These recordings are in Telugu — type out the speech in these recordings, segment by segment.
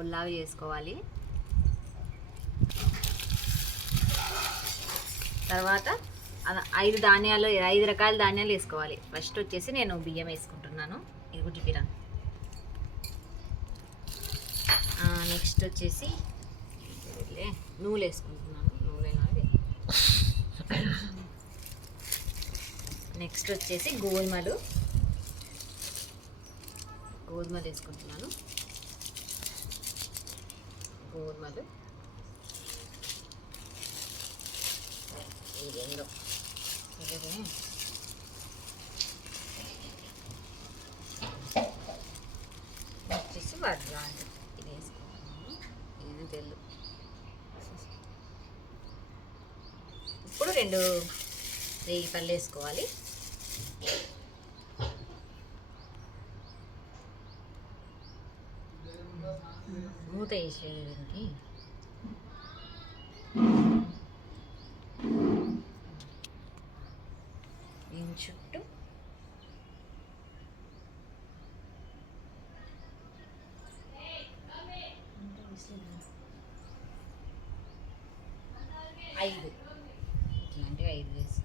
బౌల్ లాగా చేసుకోవాలి. తర్వాత 5 రకాల ధాన్యాలు వేసుకోవాలి. ఫస్ట్ వచ్చేసి నేను బియ్యం వేసుకుంటున్నాను. ఇది గుజ్జిపిరా. నెక్స్ట్ వచ్చేసి నూనె వేసుకుంటున్నాను. నూనె కాదు. నెక్స్ట్ వచ్చేసి గోధుమలు వేసుకుంటున్నాను. గోధుమలు ఇదేందో వచ్చేసి వడ్రాలు ఇది వేసుకుంటున్నాను. ఇది తెల్లు. ఇప్పుడు 2 రేగిపళ్ళు వేసుకోవాలి. మూత వేసేది దీనికి. దీని చుట్టూ ఇట్లాంటివి 5 వేసి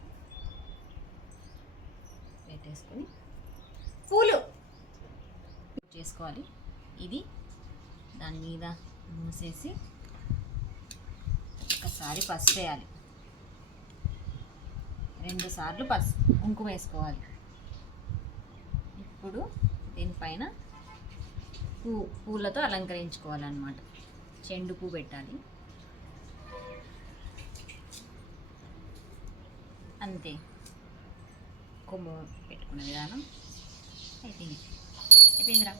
పెట్టేసుకొని పూలు చేసుకోవాలి. ఇది దాని మీద మూసేసి ఒకసారి పసుపు వేయాలి. 2 సార్లు కుంకుమ వేసుకోవాలి. ఇప్పుడు దీనిపైన పూలతో అలంకరించుకోవాలన్నమాట. చెండు పువ్వు పెట్టాలి. అంతే. కొమ్ము పెట్టుకునే విధానం అయిపోయిందిరా.